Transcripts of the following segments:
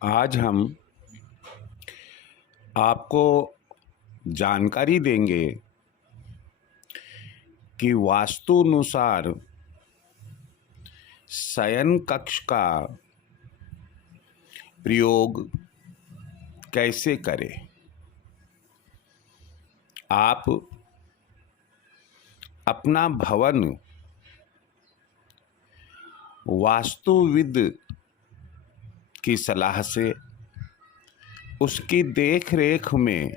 आज हम आपको जानकारी देंगे कि वास्तुनुसार शयन कक्ष का प्रयोग कैसे करें। आप अपना भवन वास्तुविद की सलाह से उसकी देख रेख में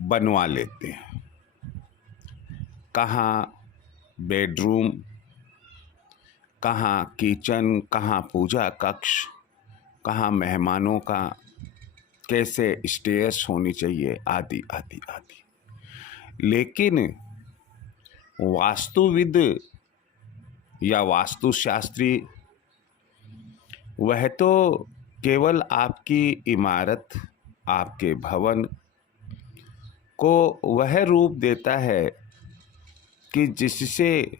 बनवा लेते हैं। कहाँ बेडरूम, कहाँ किचन, कहाँ पूजा कक्ष, कहाँ मेहमानों का कैसे स्टेयर्स होनी चाहिए, आदि आदि आदि। लेकिन वास्तुविद या वास्तुशास्त्री वह तो केवल आपकी इमारत, आपके भवन को वह रूप देता है कि जिससे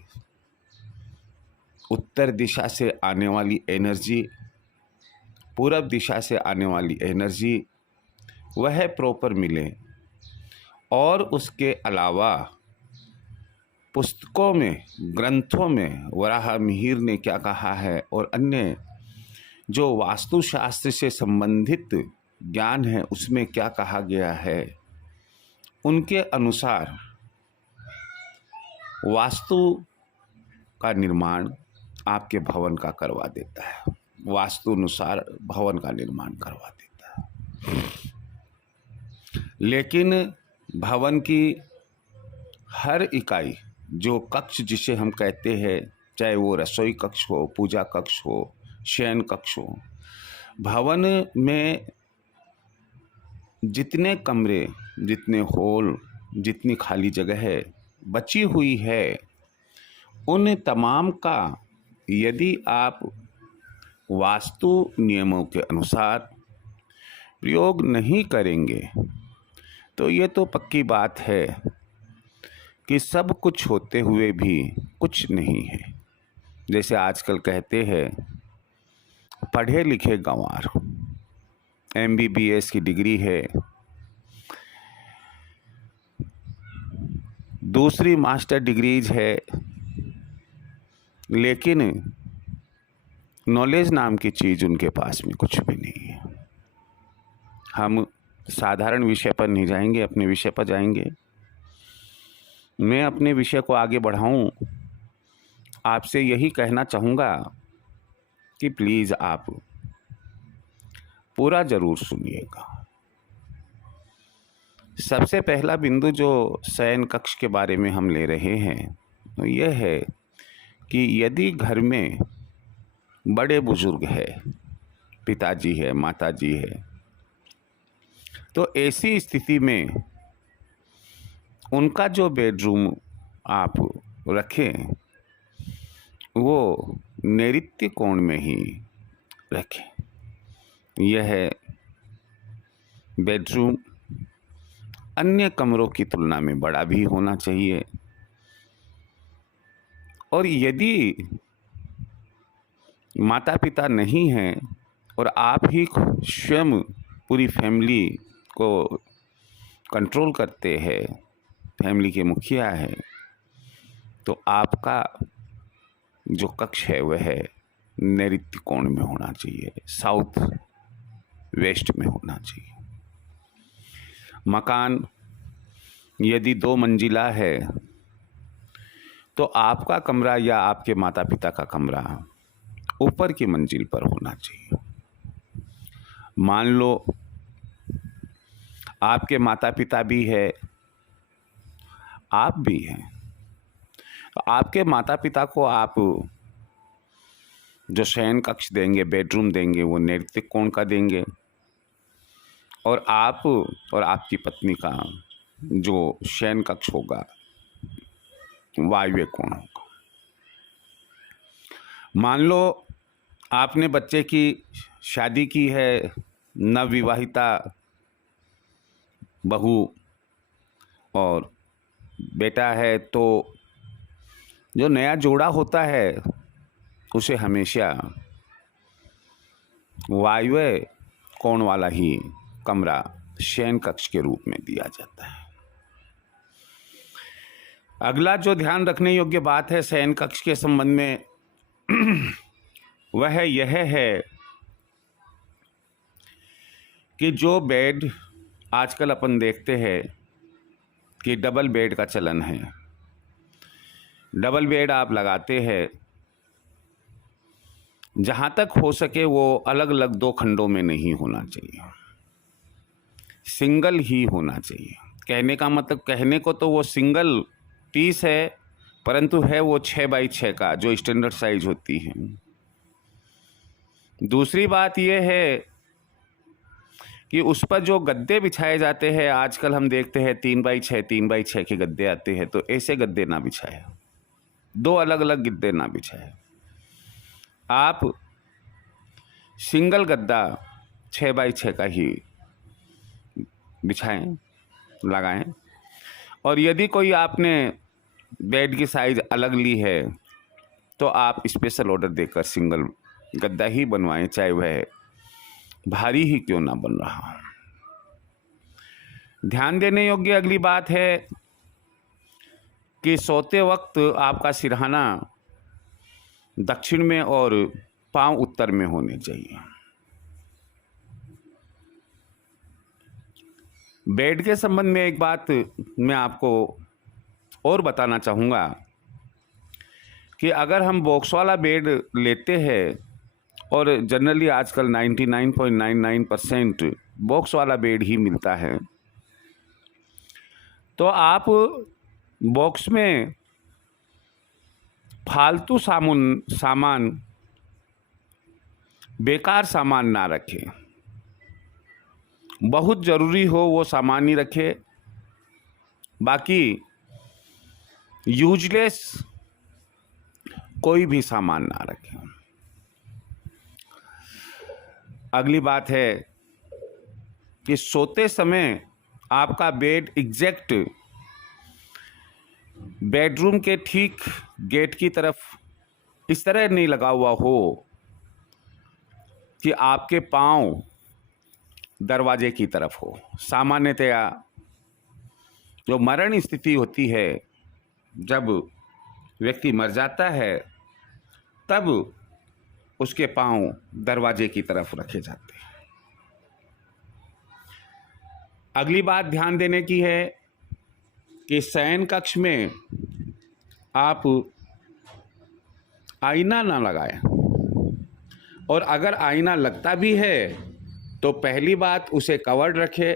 उत्तर दिशा से आने वाली एनर्जी, पूरब दिशा से आने वाली एनर्जी वह प्रॉपर मिले। और उसके अलावा पुस्तकों में, ग्रंथों में वराह मिहिर ने क्या कहा है और अन्य जो वास्तुशास्त्र से संबंधित ज्ञान है उसमें क्या कहा गया है, उनके अनुसार वास्तु का निर्माण आपके भवन का करवा देता है, वास्तु अनुसार भवन का निर्माण करवा देता है। लेकिन भवन की हर इकाई, जो कक्ष जिसे हम कहते हैं, चाहे वो रसोई कक्ष हो, पूजा कक्ष हो, शयन कक्ष हो, भवन में जितने कमरे, जितने हॉल, जितनी खाली जगह है बची हुई है, उन तमाम का यदि आप वास्तु नियमों के अनुसार प्रयोग नहीं करेंगे तो ये तो पक्की बात है कि सब कुछ होते हुए भी कुछ नहीं है। जैसे आजकल कहते हैं, पढ़े लिखे गंवार, MBBS की डिग्री है, दूसरी मास्टर डिग्रीज है, लेकिन नॉलेज नाम की चीज़ उनके पास में कुछ भी नहीं है। हम साधारण विषय पर नहीं जाएंगे, अपने विषय पर जाएंगे। मैं अपने विषय को आगे बढ़ाऊं, आपसे यही कहना चाहूँगा कि प्लीज़ आप पूरा ज़रूर सुनिएगा। सबसे पहला बिंदु जो शयन कक्ष के बारे में हम ले रहे हैं तो यह है कि यदि घर में बड़े बुजुर्ग है, पिताजी है, माताजी है, तो ऐसी स्थिति में उनका जो बेडरूम आप रखें वो नैऋत्य कोण में ही रखें। यह बेडरूम अन्य कमरों की तुलना में बड़ा भी होना चाहिए। और यदि माता पिता नहीं हैं और आप ही स्वयं पूरी फैमिली को कंट्रोल करते हैं, फैमिली के मुखिया है, तो आपका जो कक्ष है वह नैऋत्य कोण में होना चाहिए, साउथ वेस्ट में होना चाहिए। मकान यदि 2 मंजिला है तो आपका कमरा या आपके माता पिता का कमरा ऊपर की मंजिल पर होना चाहिए। मान लो आपके माता पिता भी है, आप भी हैं, तो आपके माता पिता को आप जो शयन कक्ष देंगे, बेडरूम देंगे, वो नैऋत्य कोण का देंगे। और आप और आपकी पत्नी का जो शयन कक्ष होगा वायव्य कोण होगा। मान लो आपने बच्चे की शादी की है, नवविवाहिता बहू और बेटा है, तो जो नया जोड़ा होता है उसे हमेशा वायव्य कोण वाला ही कमरा शयन कक्ष के रूप में दिया जाता है। अगला जो ध्यान रखने योग्य बात है शयन कक्ष के संबंध में वह यह है कि जो बेड आजकल अपन देखते हैं कि डबल बेड का चलन है, डबल बेड आप लगाते हैं, जहाँ तक हो सके वो अलग अलग दो खंडों में नहीं होना चाहिए, सिंगल ही होना चाहिए। कहने का मतलब, कहने को तो वो सिंगल पीस है, परंतु है वो 6x6 का जो स्टैंडर्ड साइज होती है। दूसरी बात ये है कि उस पर जो गद्दे बिछाए जाते हैं, आजकल हम देखते हैं 3x6 के गद्दे आते हैं, तो ऐसे गद्दे ना बिछाए, दो अलग अलग गद्दे ना बिछाए। आप सिंगल गद्दा 6x6 का ही बिछाएं, लगाएं। और यदि कोई आपने बेड की साइज अलग ली है तो आप स्पेशल ऑर्डर देकर सिंगल गद्दा ही बनवाएं, चाहे वह भारी ही क्यों ना बन रहा हो। ध्यान देने योग्य अगली बात है कि सोते वक्त आपका सिरहाना दक्षिण में और पांव उत्तर में होने चाहिए। बेड के संबंध में एक बात मैं आपको और बताना चाहूँगा कि अगर हम बॉक्स वाला बेड लेते हैं, और जनरली आजकल 99.99% बॉक्स वाला बेड ही मिलता है, तो आप बॉक्स में फालतू सामान बेकार सामान ना रखें। बहुत ज़रूरी हो वो सामान ही रखें, बाकी यूजलेस कोई भी सामान ना रखें। अगली बात है कि सोते समय आपका बेड एग्जैक्ट बेडरूम के ठीक गेट की तरफ इस तरह नहीं लगा हुआ हो कि आपके पांव दरवाजे की तरफ हो। सामान्यतया जो मरण स्थिति होती है, जब व्यक्ति मर जाता है, तब उसके पांव दरवाजे की तरफ रखे जाते हैं। अगली बात ध्यान देने की है कि शयन कक्ष में आप आईना ना लगाएं, और अगर आईना लगता भी है तो पहली बात उसे कवर्ड रखें,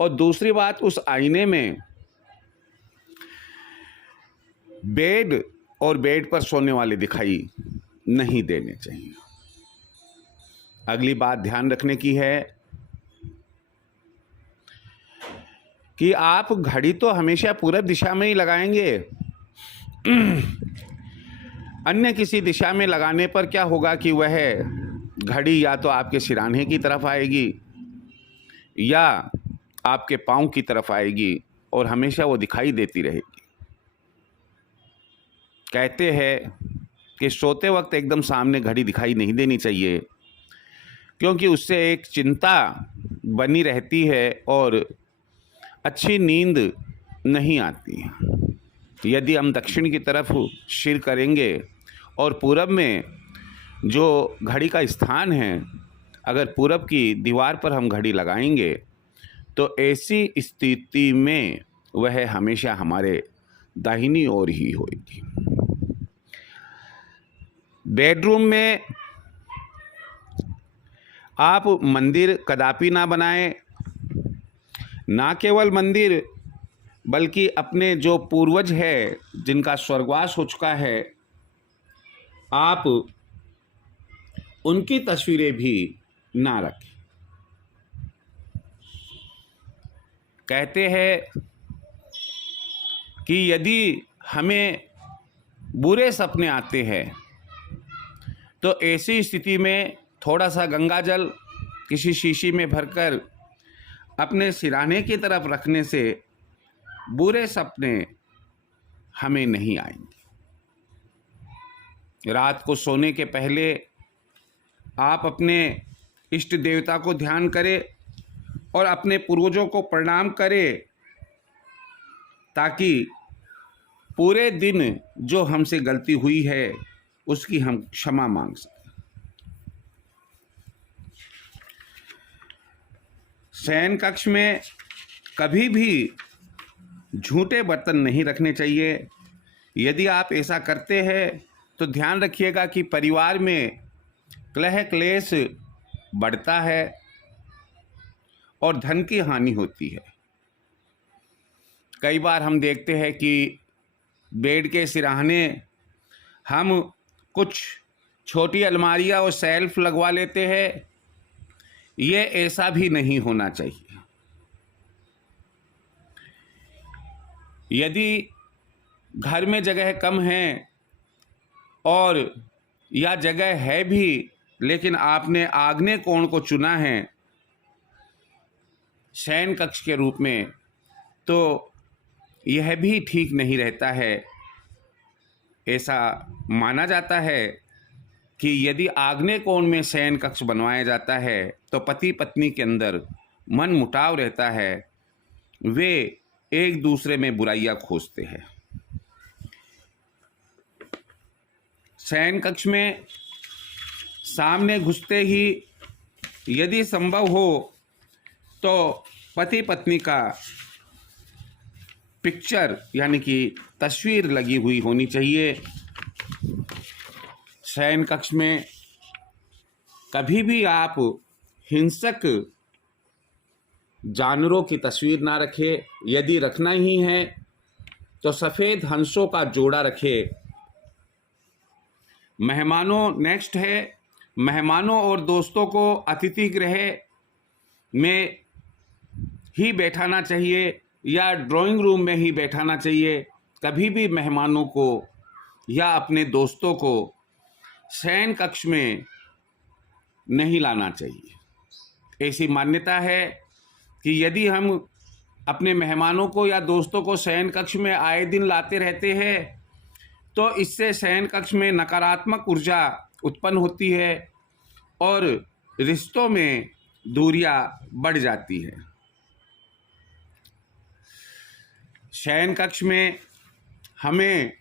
और दूसरी बात उस आईने में बेड और बेड पर सोने वाले दिखाई नहीं देने चाहिए। अगली बात ध्यान रखने की है कि आप घड़ी तो हमेशा पूरब दिशा में ही लगाएंगे। अन्य किसी दिशा में लगाने पर क्या होगा कि वह घड़ी या तो आपके सिरहाने की तरफ आएगी या आपके पांव की तरफ आएगी, और हमेशा वो दिखाई देती रहेगी। कहते हैं कि सोते वक्त एकदम सामने घड़ी दिखाई नहीं देनी चाहिए, क्योंकि उससे एक चिंता बनी रहती है और अच्छी नींद नहीं आती है। यदि हम दक्षिण की तरफ सिर करेंगे और पूरब में जो घड़ी का स्थान है, अगर पूरब की दीवार पर हम घड़ी लगाएंगे तो ऐसी स्थिति में वह हमेशा हमारे दाहिनी ओर ही होगी। बेडरूम में आप मंदिर कदापि ना बनाएं। ना केवल मंदिर, बल्कि अपने जो पूर्वज है जिनका स्वर्गवास हो चुका है, आप उनकी तस्वीरें भी ना रखें। कहते हैं कि यदि हमें बुरे सपने आते हैं तो ऐसी स्थिति में थोड़ा सा गंगा जल किसी शीशी में भरकर अपने सिरहाने की तरफ रखने से बुरे सपने हमें नहीं आएंगे। रात को सोने के पहले आप अपने इष्ट देवता को ध्यान करें और अपने पूर्वजों को प्रणाम करें, ताकि पूरे दिन जो हमसे गलती हुई है उसकी हम क्षमा मांग सकें। शयन कक्ष में कभी भी झूठे बर्तन नहीं रखने चाहिए। यदि आप ऐसा करते हैं तो ध्यान रखिएगा कि परिवार में कलह क्लेश बढ़ता है और धन की हानि होती है। कई बार हम देखते हैं कि बेड के सिरहाने हम कुछ छोटी अलमारियां और शेल्फ लगवा लेते हैं। ये ऐसा भी नहीं होना चाहिए। यदि घर में जगह कम है और या जगह है भी लेकिन आपने आग्नेय कोण को चुना है शयन कक्ष के रूप में, तो यह भी ठीक नहीं रहता है। ऐसा माना जाता है कि यदि आग्नेय कोण में शयन कक्ष बनवाया जाता है तो पति पत्नी के अंदर मन मुटाव रहता है, वे एक दूसरे में बुराइयां खोजते हैं। शयन कक्ष में सामने घुसते ही यदि संभव हो तो पति पत्नी का पिक्चर यानी कि तस्वीर लगी हुई होनी चाहिए। शयन कक्ष में कभी भी आप हिंसक जानवरों की तस्वीर ना रखें। यदि रखना ही है तो सफ़ेद हंसों का जोड़ा रखें। नेक्स्ट है, मेहमानों और दोस्तों को अतिथि गृह में ही बैठाना चाहिए या ड्राइंग रूम में ही बैठाना चाहिए। कभी भी मेहमानों को या अपने दोस्तों को शयन कक्ष में नहीं लाना चाहिए। ऐसी मान्यता है कि यदि हम अपने मेहमानों को या दोस्तों को शयन कक्ष में आए दिन लाते रहते हैं तो इससे शयन कक्ष में नकारात्मक ऊर्जा उत्पन्न होती है और रिश्तों में दूरियां बढ़ जाती है। शयन कक्ष में हमें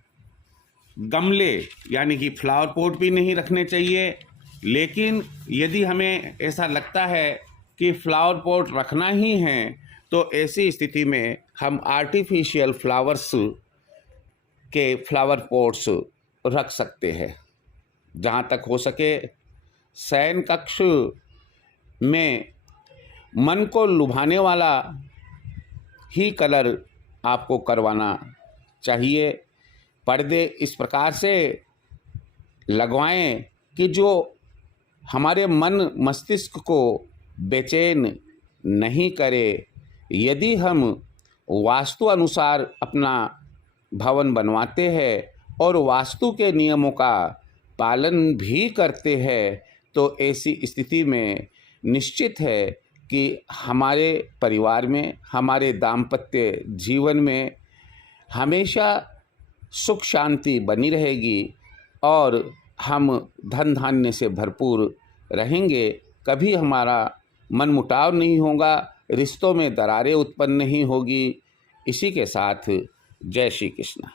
गमले यानी कि फ्लावर पॉट भी नहीं रखने चाहिए, लेकिन यदि हमें ऐसा लगता है कि फ्लावर पॉट रखना ही है तो ऐसी स्थिति में हम आर्टिफिशियल फ्लावर्स के फ्लावर पॉट्स रख सकते हैं। जहाँ तक हो सके शयन कक्ष में मन को लुभाने वाला ही कलर आपको करवाना चाहिए। पर्दे इस प्रकार से लगवाएं कि जो हमारे मन मस्तिष्क को बेचैन नहीं करे। यदि हम वास्तु अनुसार अपना भवन बनवाते हैं और वास्तु के नियमों का पालन भी करते हैं तो ऐसी स्थिति में निश्चित है कि हमारे परिवार में, हमारे दाम्पत्य जीवन में हमेशा सुख शांति बनी रहेगी और हम धन धान्य से भरपूर रहेंगे। कभी हमारा मनमुटाव नहीं होगा, रिश्तों में दरारें उत्पन्न नहीं होगी। इसी के साथ जय श्री कृष्ण।